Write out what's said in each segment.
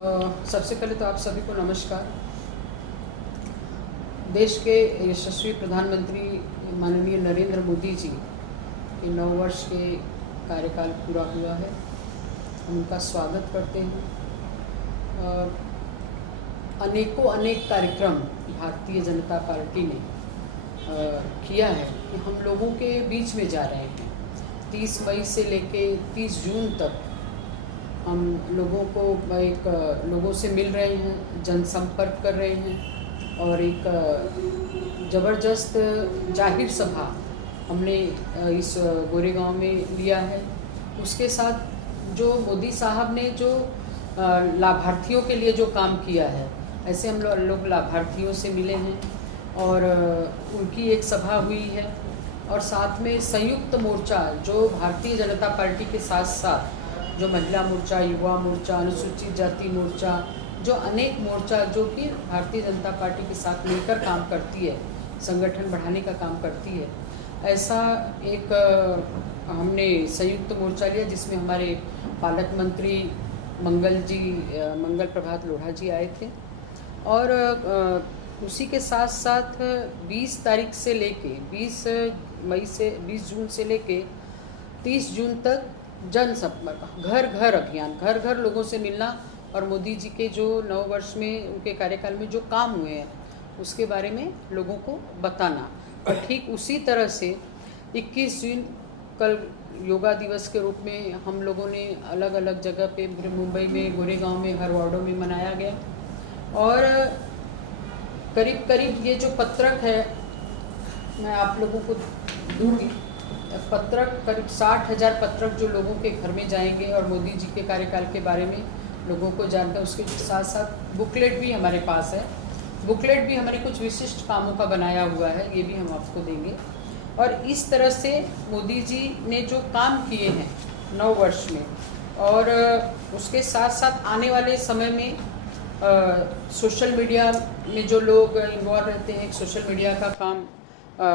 सबसे पहले तो आप सभी को नमस्कार। देश के यशस्वी प्रधानमंत्री माननीय नरेंद्र मोदी जी के 9 वर्ष के कार्यकाल पूरा हुआ है। हम उनका स्वागत करते हैं। अनेक कार्यक्रम भारतीय जनता पार्टी ने किया है कि हम लोगों के बीच में जा रहे हैं। 30 मई से लेके 30 जून तक हम लोगों को लोगों से मिल रहे हैं, जनसंपर्क कर रहे हैं और एक ज़बरदस्त जाहिर सभा हमने इस गोरेगांव में लिया है। उसके साथ जो मोदी साहब ने जो लाभार्थियों के लिए जो काम किया है, ऐसे हम लोग लाभार्थियों से मिले हैं और उनकी एक सभा हुई है। और साथ में संयुक्त मोर्चा जो भारतीय जनता पार्टी के साथ साथ जो महिला मोर्चा, युवा मोर्चा, अनुसूचित जाति मोर्चा, जो अनेक मोर्चा जो कि भारतीय जनता पार्टी के साथ मिलकर काम करती है, संगठन बढ़ाने का काम करती है, ऐसा एक हमने संयुक्त मोर्चा लिया जिसमें हमारे पालक मंत्री मंगल प्रभात लोढ़ा जी आए थे। और उसी के साथ साथ 20 तारीख से लेके 20 जून से लेके 30 जून तक जनसंपर्क, घर घर अभियान, घर घर लोगों से मिलना और मोदी जी के जो 9 वर्ष में उनके कार्यकाल में जो काम हुए हैं उसके बारे में लोगों को बताना। और ठीक उसी तरह से 21 जून कल योगा दिवस के रूप में हम लोगों ने अलग अलग जगह पे मुंबई में, गोरेगांव में, हर वार्डों में मनाया गया। और करीब करीब ये जो पत्रक है मैं आप लोगों को दूंगी, पत्रक करीब 60,000 पत्रक जो लोगों के घर में जाएंगे और मोदी जी के कार्यकाल के बारे में लोगों को जानकर, उसके साथ साथ बुकलेट भी हमारे पास है। बुकलेट भी हमारे कुछ विशिष्ट कामों का बनाया हुआ है, ये भी हम आपको देंगे। और इस तरह से मोदी जी ने जो काम किए हैं 9 वर्ष में, और उसके साथ साथ आने वाले समय में सोशल मीडिया में जो लोग इन्वॉल्व रहते हैं, सोशल मीडिया का काम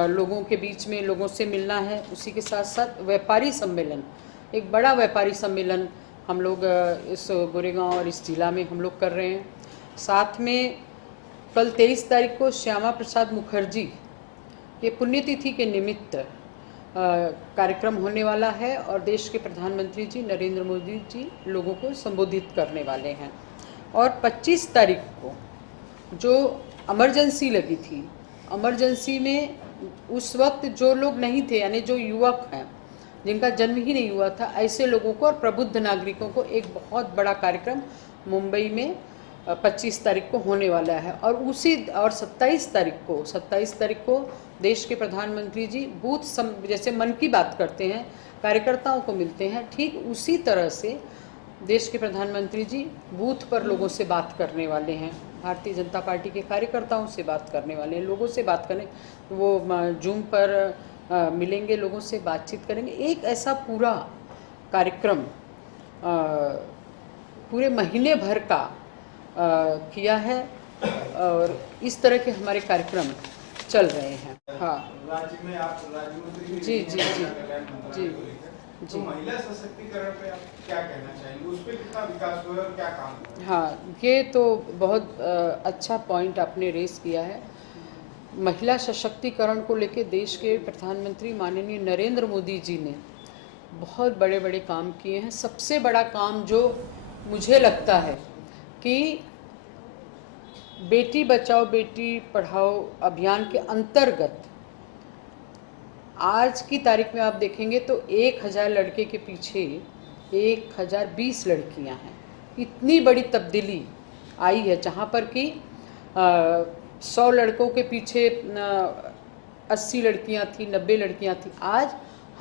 लोगों के बीच में लोगों से मिलना है। उसी के साथ साथ व्यापारी सम्मेलन, एक बड़ा व्यापारी सम्मेलन हम लोग इस गोरेगांव और इस जिला में हम लोग कर रहे हैं। साथ में कल 23 तारीख को श्यामा प्रसाद मुखर्जी के पुण्यतिथि के निमित्त कार्यक्रम होने वाला है और देश के प्रधानमंत्री जी नरेंद्र मोदी जी लोगों को संबोधित करने वाले हैं। और 25 तारीख को जो इमरजेंसी लगी थी, इमरजेंसी में उस वक्त जो लोग नहीं थे, यानी जो युवक हैं जिनका जन्म ही नहीं हुआ था, ऐसे लोगों को और प्रबुद्ध नागरिकों को एक बहुत बड़ा कार्यक्रम मुंबई में 25 तारीख को होने वाला है। और 27 तारीख को देश के प्रधानमंत्री जी जैसे मन की बात करते हैं, कार्यकर्ताओं को मिलते हैं, ठीक उसी तरह से देश के प्रधानमंत्री जी बूथ पर लोगों से बात करने वाले हैं, भारतीय जनता पार्टी के कार्यकर्ताओं से बात करने वाले हैं, लोगों से बात करने, वो जूम पर मिलेंगे, लोगों से बातचीत करेंगे। एक ऐसा पूरा कार्यक्रम पूरे महीने भर का किया है और इस तरह के हमारे कार्यक्रम चल रहे हैं। हाँ, राज्य में आप राज्य मंत्री जी जी जी जी तो महिला सशक्तिकरण पे आप क्या कहना चाहेंगे, उस पर कितना विकास हुआ और क्या काम हुआ? हाँ, ये तो बहुत अच्छा पॉइंट आपने रेस किया है। महिला सशक्तिकरण को लेकर देश के प्रधानमंत्री माननीय नरेंद्र मोदी जी ने बहुत बड़े बड़े काम किए हैं। सबसे बड़ा काम जो मुझे लगता है कि बेटी बचाओ बेटी पढ़ाओ अभियान के अंतर्गत आज की तारीख में आप देखेंगे तो 1000 लड़के के पीछे 1020 लड़कियां हैं। इतनी बड़ी तब्दीली आई है, जहाँ पर कि 100 लड़कों के पीछे 80 लड़कियां थी, 90 लड़कियां थी। आज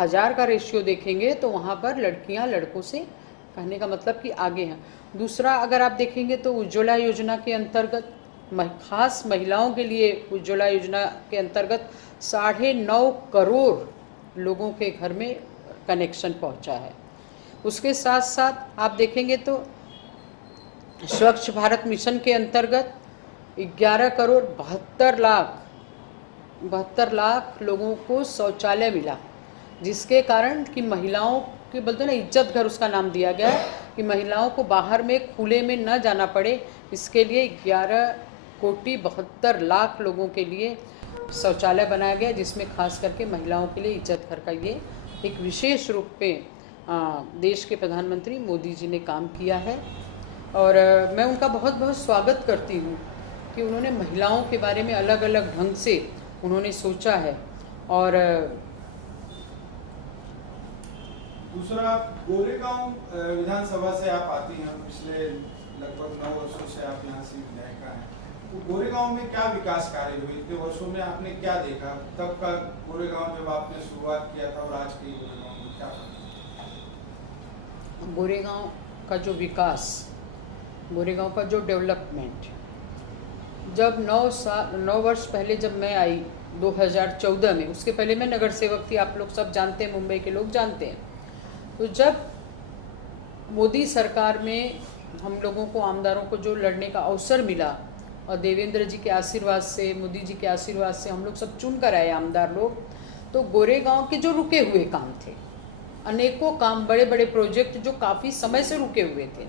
1000 का रेशियो देखेंगे तो वहाँ पर लड़कियां लड़कों से, कहने का मतलब कि आगे हैं। दूसरा, अगर आप देखेंगे तो उज्ज्वला योजना के अंतर्गत, खास महिलाओं के लिए उज्ज्वला योजना के अंतर्गत 9.5 करोड़ लोगों के घर में कनेक्शन पहुंचा है। उसके साथ साथ आप देखेंगे तो स्वच्छ भारत मिशन के अंतर्गत 11 करोड़ 72 लाख लोगों को शौचालय मिला। जिसके कारण कि महिलाओं के बोलते ना इज्जत घर उसका नाम दिया गया है कि महिलाओं को बाहर में खुले में न जाना पड़े। इसके लिए 11,72,00,000 लोगों के लिए शौचालय बनाया गया, जिसमें खास करके महिलाओं के लिए इज्जत घर का ये एक विशेष रूप पे देश के प्रधानमंत्री मोदी जी ने काम किया है। और मैं उनका बहुत बहुत स्वागत करती हूँ कि उन्होंने महिलाओं के बारे में अलग अलग ढंग से उन्होंने सोचा है। और दूसरा, गोरेगांव विधानसभा से आप आती हैं, पिछले लगभग 9 वर्षों से आप यहाँ से विधायिका हैं। तो गोरेगांव में क्या विकास कार्य हुए इतने वर्षों में, आपने क्या देखा? तब का गोरेगांव जब आपने शुरुआत किया था और आज के गोरेगांव में क्या फर्क? गोरेगांव का जो विकास, गोरेगांव का जो डेवलपमेंट, जब 9 वर्ष पहले जब मैं आई 2014 में, उसके पहले मैं नगर सेवक थी, आप लोग सब जानते हैं, मुंबई के लोग जानते हैं। तो जब मोदी सरकार में हम लोगों को आमदारों को जो लड़ने का अवसर मिला और देवेंद्र जी के आशीर्वाद से, मोदी जी के आशीर्वाद से हम लोग सब चुन कर आए आमदार लोग, तो गोरेगांव के जो रुके हुए काम थे, अनेकों काम, बड़े बड़े प्रोजेक्ट जो काफ़ी समय से रुके हुए थे,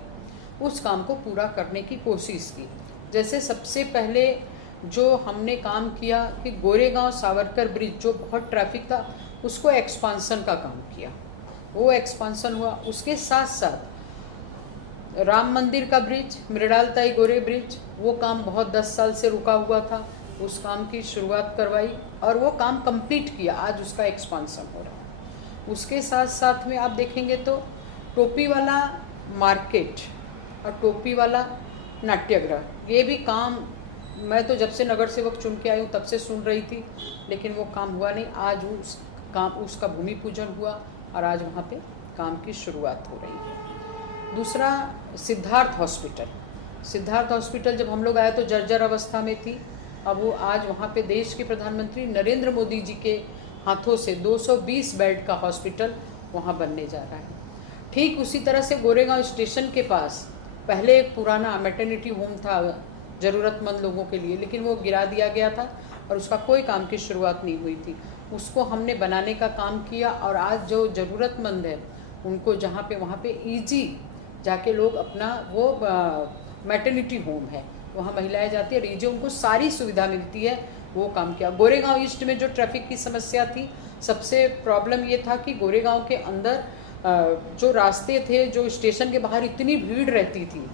उस काम को पूरा करने की कोशिश की। जैसे सबसे पहले जो हमने काम किया कि गोरेगांव सावरकर ब्रिज जो बहुत ट्रैफिक था, उसको एक्सपांसन का काम किया, वो एक्सपांसन हुआ। उसके साथ साथ राम मंदिर का ब्रिज, मृणाल ताई गोरे ब्रिज, वो काम बहुत 10 साल से रुका हुआ था, उस काम की शुरुआत करवाई और वो काम कंप्लीट किया, आज उसका एक्सपांसन हो रहा है। उसके साथ साथ में आप देखेंगे तो टोपी वाला मार्केट और टोपी वाला नाट्यगृह, ये भी काम मैं तो जब से नगर सेवक चुन के आई हूँ तब से सुन रही थी, लेकिन वो काम हुआ नहीं। आज उसका भूमि पूजन हुआ और आज वहाँ पे काम की शुरुआत हो रही है। दूसरा, सिद्धार्थ हॉस्पिटल जब हम लोग आए तो जर्जर अवस्था में थी, अब वो आज वहाँ पे देश के प्रधानमंत्री नरेंद्र मोदी जी के हाथों से 220 बेड का हॉस्पिटल वहाँ बनने जा रहा है। ठीक उसी तरह से गोरेगांव स्टेशन के पास पहले एक पुराना मैटरनिटी होम था ज़रूरतमंद लोगों के लिए, लेकिन वो गिरा दिया गया था और उसका कोई काम की शुरुआत नहीं हुई थी। उसको हमने बनाने का काम किया और आज जो ज़रूरतमंद है उनको जहाँ पे वहाँ पे इजी जाके लोग अपना वो मैटरनिटी होम है, वहाँ महिलाएं जाती है और इजी उनको सारी सुविधा मिलती है, वो काम किया। गोरेगांव ईस्ट में जो ट्रैफिक की समस्या थी, सबसे प्रॉब्लम ये था कि गोरेगांव के अंदर जो रास्ते थे, जो स्टेशन के बाहर इतनी भीड़ रहती थी,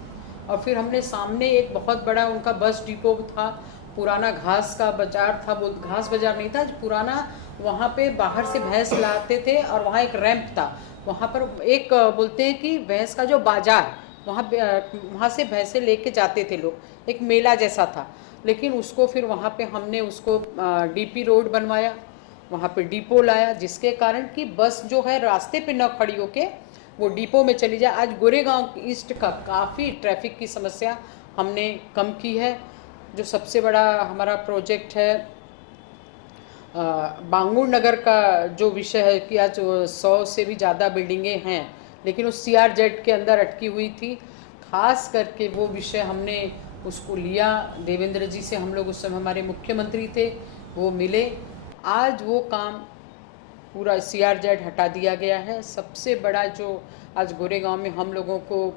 और फिर हमने सामने एक बहुत बड़ा उनका बस डिपो था, पुराना घास का बाजार था, वो घास बाजार नहीं था, पुराना, वहाँ पे बाहर से भैंस लाते थे और वहाँ एक रैंप था, वहाँ पर एक बोलते हैं कि भैंस का जो बाजार, वहाँ से भैंसे लेके जाते थे लोग, एक मेला जैसा था। लेकिन उसको फिर वहाँ पे हमने उसको डीपी रोड बनवाया, वहाँ पे डिपो लाया, जिसके कारण कि बस जो है रास्ते पे न खड़ी होके वो डिपो में चली जाए। आज गोरेगांव ईस्ट का काफ़ी ट्रैफिक की समस्या हमने कम की है। जो सबसे बड़ा हमारा प्रोजेक्ट है बांगुर नगर का जो विषय है कि आज 100 से भी ज़्यादा बिल्डिंगें हैं, लेकिन उस CRZ के अंदर अटकी हुई थी। खास करके वो विषय हमने उसको लिया, देवेंद्र जी से हम लोग उस समय हमारे मुख्यमंत्री थे, वो मिले, आज वो काम पूरा CRZ हटा दिया गया है। सबसे बड़ा जो आज गोरेगांव में हम लोगों को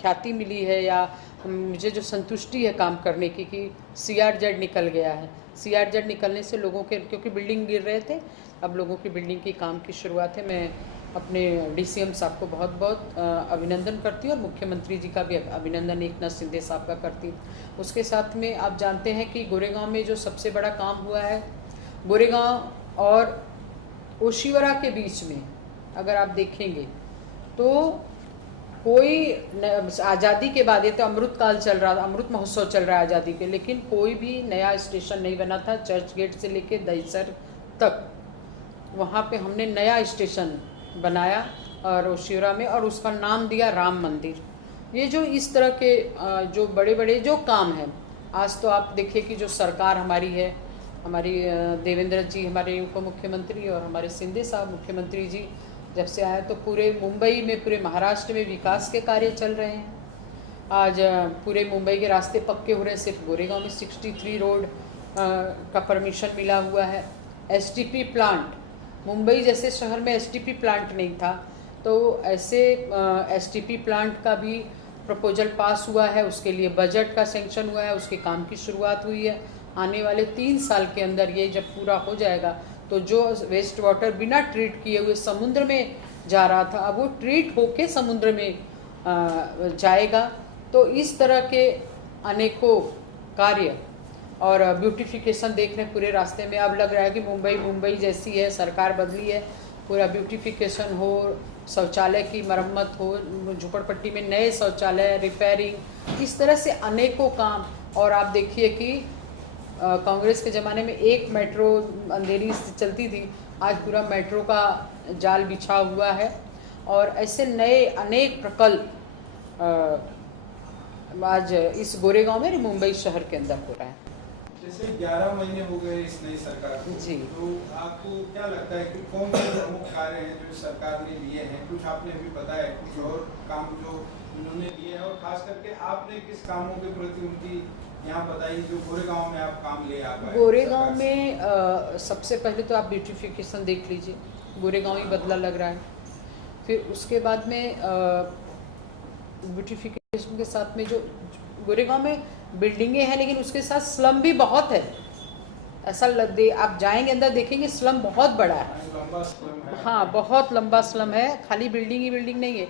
ख्याति मिली है या मुझे जो संतुष्टि है काम करने की कि CRZ निकल गया है। CRZ निकलने से लोगों के, क्योंकि बिल्डिंग गिर रहे थे, अब लोगों की बिल्डिंग की काम की शुरुआत है। मैं अपने DCM साहब को बहुत बहुत अभिनंदन करती हूँ और मुख्यमंत्री जी का भी अभिनंदन एकनाथ शिंदे साहब का करती हूँ। उसके साथ में आप जानते हैं कि गोरेगांव में जो सबसे बड़ा काम हुआ है, गोरेगांव और ओशिवरा के बीच में अगर आप देखेंगे तो कोई आज़ादी के बाद, ये तो अमृत काल चल रहा था, अमृत महोत्सव चल रहा है आज़ादी के, लेकिन कोई भी नया स्टेशन नहीं बना था। चर्च गेट से लेके दहीसर तक वहाँ पे हमने नया स्टेशन बनाया और ओशिवरा में, और उसका नाम दिया राम मंदिर। ये जो इस तरह के जो बड़े बड़े जो काम हैं, आज तो आप देखिए कि जो सरकार हमारी है, हमारी देवेंद्र जी हमारे उप मुख्यमंत्री और हमारे शिंदे साहब मुख्यमंत्री जी जब से आए तो पूरे मुंबई में, पूरे महाराष्ट्र में विकास के कार्य चल रहे हैं। आज पूरे मुंबई के रास्ते पक्के हो रहे हैं। सिर्फ गोरेगांव में 63 रोड का परमिशन मिला हुआ है। STP प्लांट मुंबई जैसे शहर में एसटीपी प्लांट नहीं था, तो ऐसे एसटीपी प्लांट का भी प्रपोजल पास हुआ है, उसके लिए बजट का सेंक्शन हुआ है, उसके काम की शुरुआत हुई है। आने वाले 3 साल के अंदर ये जब पूरा हो जाएगा तो जो वेस्ट वाटर बिना ट्रीट किए हुए समुद्र में जा रहा था, अब वो ट्रीट होके समुद्र में जाएगा। तो इस तरह के अनेकों कार्य और ब्यूटिफिकेशन देख रहे हैं पूरे रास्ते में। अब लग रहा है कि मुंबई मुंबई जैसी है, सरकार बदली है, पूरा ब्यूटिफिकेशन हो, शौचालय की मरम्मत हो, झोपड़पट्टी में नए शौचालय, रिपेयरिंग, इस तरह से अनेकों काम। और आप देखिए कि कांग्रेस के ज़माने में एक मेट्रो अंधेरी से चलती थी, आज पूरा मेट्रो का जाल बिछा हुआ है। और ऐसे नए अनेक प्रकल्प आज इस गोरेगांव में मुंबई शहर के अंदर हो रहा है। जैसे 11 महीने हो गए इस नई सरकार को, जी, तो आपको क्या लगता है कि कौन से प्रमुख कार्य हैं जो सरकार ने लिए हैं? कुछ आपने भी बताया, कुछ और काम जो उन्होंने लिए हैं, और खास करके आपने किस कामों के प्रति उनकी यहाँ बताइए जो गोरेगांव में आप काम ले आ पाए? गोरेगांव में सबसे पहले तो आप ब्यूटिफिकेशन देख लीजिए, गोरेगांव ही बदला लग रहा है। फिर उसके बाद में ब्यूटिफिकेशन के साथ में जो गोरेगांव में बिल्डिंगें हैं, लेकिन उसके साथ स्लम भी बहुत है। ऐसा आप जाएंगे अंदर देखेंगे स्लम बहुत बड़ा है, लंबा स्लम है। हाँ, बहुत लंबा स्लम है, खाली बिल्डिंग ही बिल्डिंग नहीं है।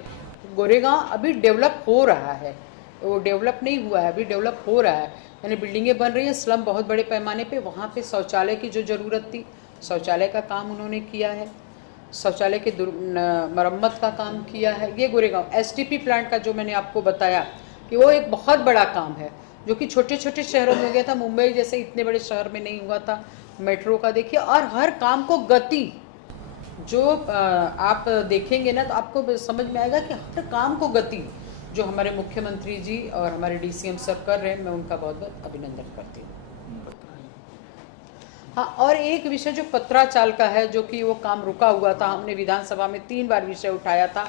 गोरेगांव अभी डेवलप हो रहा है, वो डेवलप नहीं हुआ है, अभी डेवलप हो रहा है, यानी बिल्डिंगें बन रही हैं, स्लम बहुत बड़े पैमाने पे। वहाँ पे शौचालय की जो ज़रूरत थी, शौचालय का काम उन्होंने किया है, शौचालय के मरम्मत का काम किया है। ये गोरेगांव एसटीपी प्लांट का जो मैंने आपको बताया कि वो एक बहुत बड़ा काम है, जो कि छोटे छोटे शहरों में हो गया था, मुंबई जैसे इतने बड़े शहर में नहीं हुआ था। मेट्रो का देखिए, और हर काम को गति, जो आप देखेंगे ना तो आपको समझ में आएगा कि हर काम को गति जो हमारे मुख्यमंत्री जी और हमारे डीसीएम सर कर रहे हैं, मैं उनका बहुत बहुत अभिनंदन करती हूँ। हाँ, और एक विषय जो पत्राचाल का है, जो कि वो काम रुका हुआ था, हमने विधानसभा में 3 बार विषय उठाया था।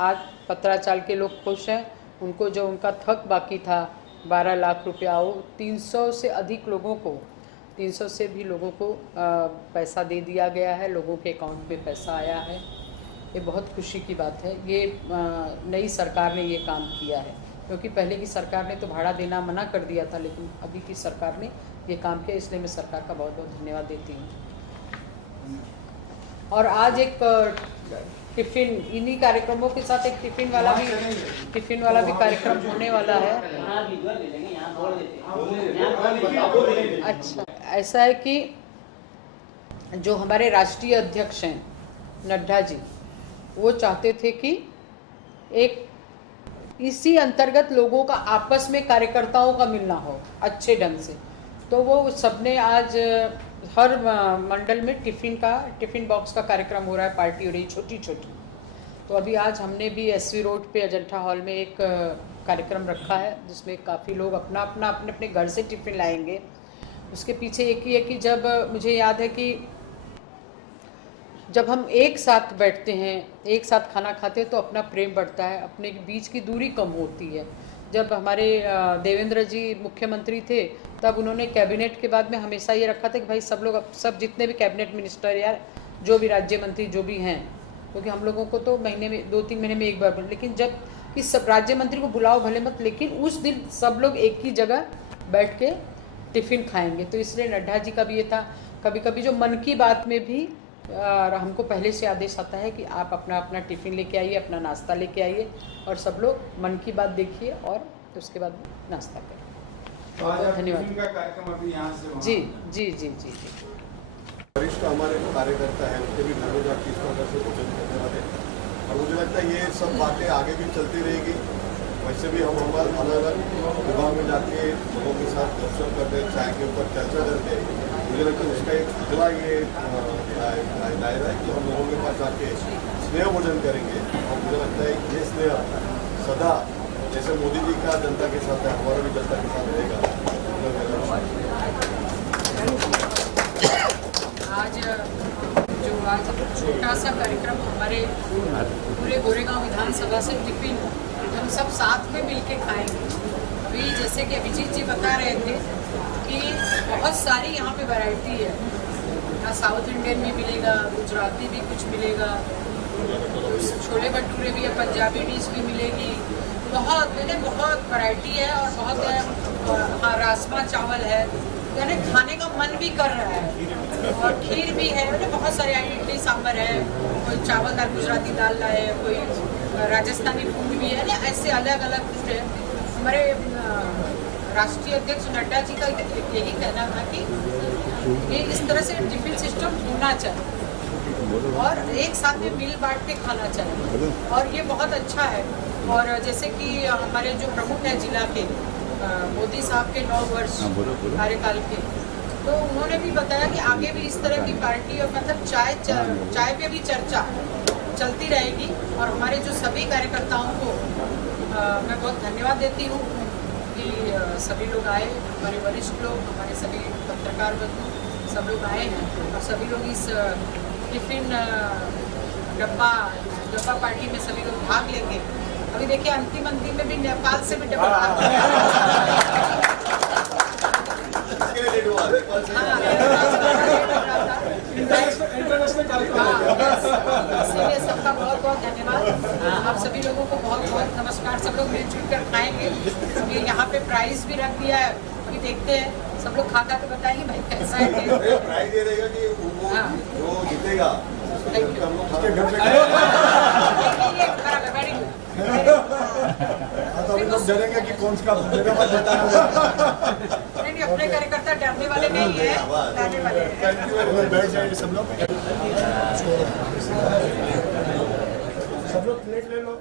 आज पत्राचाल के लोग खुश हैं, उनको जो उनका थक बाकी था 12 लाख रुपया, वो 300 से अधिक लोगों को, 300 से भी लोगों को पैसा दे दिया गया है, लोगों के अकाउंट में पैसा आया है। ये बहुत खुशी की बात है। ये नई सरकार ने ये काम किया है, क्योंकि पहले की सरकार ने तो भाड़ा देना मना कर दिया था, लेकिन अभी की सरकार ने ये काम किया, इसलिए मैं सरकार का बहुत बहुत धन्यवाद देती हूँ। और आज एक टिफ़िन, इन्हीं कार्यक्रमों के साथ एक टिफ़िन वाला भी कार्यक्रम होने वाला है। अच्छा, ऐसा है कि जो हमारे राष्ट्रीय अध्यक्ष हैं नड्डा जी, वो चाहते थे कि एक इसी अंतर्गत लोगों का आपस में कार्यकर्ताओं का मिलना हो अच्छे ढंग से, तो वो सबने आज हर मंडल में टिफ़िन बॉक्स का कार्यक्रम हो रहा है, पार्टी हो रही छोटी छोटी। तो अभी आज हमने भी एसवी रोड पे अजंठा हॉल में एक कार्यक्रम रखा है, जिसमें काफ़ी लोग अपने अपने घर से टिफ़िन लाएंगे। उसके पीछे एक ही है कि जब मुझे याद है कि जब हम एक साथ बैठते हैं, एक साथ खाना खाते हैं, तो अपना प्रेम बढ़ता है, अपने बीच की दूरी कम होती है। जब हमारे देवेंद्र जी मुख्यमंत्री थे, तब उन्होंने कैबिनेट के बाद में हमेशा ये रखा था कि भाई सब जितने भी कैबिनेट मिनिस्टर या जो भी राज्य मंत्री जो भी हैं, क्योंकि हम लोगों को तो महीने में 2-3 महीने में एक बार, लेकिन जब कि सब राज्य मंत्री को बुलाओ भले मत, लेकिन उस दिन सब लोग एक ही जगह बैठ के टिफ़िन खाएंगे। तो इसलिए नड्डा जी का भी ये था। कभी कभी जो मन की बात में भी हमको पहले से आदेश आता है कि आप अपना टिफ़िन लेके आइए, अपना नाश्ता लेके आइए, और सब लोग मन की बात देखिए और उसके बाद नाश्ता करें। तो आज धन्यवाद। का कार्यक्रम अभी यहाँ से जी जी जी जी जी। वरिष्ठ हमारे कार्यकर्ता हैं, उनके भी घर में जाकर इस प्रकार से भोजन करने वाले, और मुझे लगता है ये सब बातें आगे भी चलती रहेगी। वैसे भी हम हमारे अलग अलग विभाग में जाके लोगों के साथ गपशप करते हैं, चाय के ऊपर चर्चा करते हैं। मुझे लगता है उसका एक अगला ये दायरा है कि हम लोगों के पास जाके स्नेह भोजन करेंगे, और मुझे लगता है ये स्नेह सदा जैसे मोदी जी का जनता के साथ है, हमारा भी जनता के साथ रहेगा। आज छोटा सा कार्यक्रम हमारे पूरे गोरेगांव विधानसभा से टिफ़िन हम सब साथ में मिलके खाएंगे। अभी जैसे कि अभिजीत जी बता रहे थे कि बहुत सारी यहाँ पे वैरायटी है, यहाँ साउथ इंडियन भी मिलेगा, गुजराती भी कुछ मिलेगा, छोले भटूरे भी है, पंजाबी डिश भी मिलेगी। बहुत वैरायटी है और बहुत है। हाँ, राजमा चावल है, यानी खाने का मन भी कर रहा है। और खीर भी है, मतलब बहुत सारे इडली सांभर है, कोई चावल दाल गुजराती दाल लाए, कोई राजस्थानी फूड भी है ना, ऐसे अलग अलग फूड है। हमारे राष्ट्रीय अध्यक्ष नड्डा जी का यही कहना था कि ये इस तरह से टिफिन सिस्टम होना चाहिए और एक साथ में मिल बांट के खाना चाहिए, और ये बहुत अच्छा है। और जैसे कि हमारे जो प्रमुख हैं जिला के, मोदी साहब के 9 वर्ष कार्यकाल के, तो उन्होंने भी बताया कि आगे भी इस तरह की पार्टी और मतलब चाय पे भी चर्चा चलती रहेगी। और हमारे जो सभी कार्यकर्ताओं को मैं बहुत धन्यवाद देती हूँ कि सभी लोग आए, हमारे वरिष्ठ लोग, हमारे सभी पत्रकार बंधु सब लोग आए हैं और सभी लोग इस टिफिन डब्बा पार्टी में सभी लोग भाग लेंगे। अभी देखिए अंतिम में भी नेपाल से भी डब्बा इसलिए सबका बहुत बहुत धन्यवाद। आप सभी लोगों को बहुत बहुत नमस्कार। सब लोग मिलजुल कर खाएंगे। अभी यहाँ पे प्राइज भी रख दिया है, अभी देखते हैं, सब लोग खा के बताएंगे भाई कैसा है। प्राइज दे देगा कि वो जो जीतेगा तो लोग डरेंगे कि कौन सा नहीं, अपने कार्यकर्ता डरने वाले नहीं है, डरने वाले हैं। बैठ जाएंगे सब लोग प्लेट ले लो।